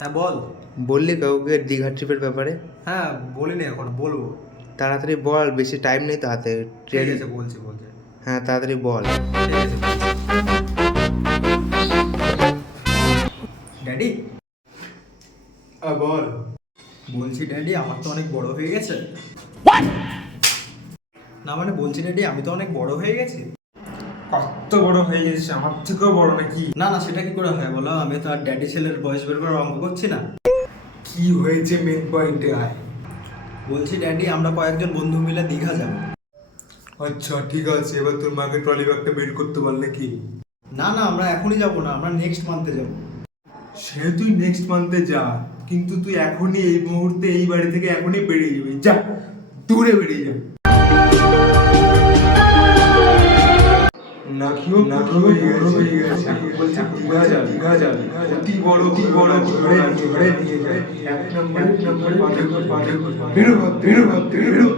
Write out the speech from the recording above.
হ্যাঁ বল। বললি কাউকে দীঘা ট্রিপের ব্যাপারে? হ্যাঁ বলিনি, এখন বলবো। তাড়াতাড়ি বল, বেশি টাইম নেই তো হাতে। ঠিক ট্রেন। আছে, বলছি। হ্যাঁ, তাড়াতাড়ি বল। ঠিক আছে, ড্যাডি বল। বলছি ড্যাডি, আমার তো অনেক বড় হয়ে গেছে। না মানে বলছি ড্যাডি, আমি তো অনেক বড় হয়ে গেছি। কত বড় হয়ে গেছিস, আমার থেকেও বড় নাকি? না না, সেটা কি করে হয় বলো? আমি তো আর ড্যাডি ছেলের বয়স বের করে অঙ্ক করছি না। কি হয়েছে মেন পয়েন্টে আয়। বলছি ড্যাডি, আমরা কয়েকজন বন্ধু মিলে দীঘা যাব। আচ্ছা ঠিক আছে, এবার তোর মাকে ট্রলি ব্যাগটা বের করতে বল নাকি? না না, আমরা এখনই যাব না, আমরা নেক্সট মান্থে যাব। সে তুই নেক্সট মান্থে যা, কিন্তু তুই এখনই এই মুহূর্তে এই বাড়ি থেকে এখনই বেরিয়ে যাবি, যা দূরে বেরিয়ে যা। নাকিও হয়ে গেছে, বলছে দীঘা যাবে, অতি বড় ঘরে নিয়ে যায়, এক নম্বর বেরো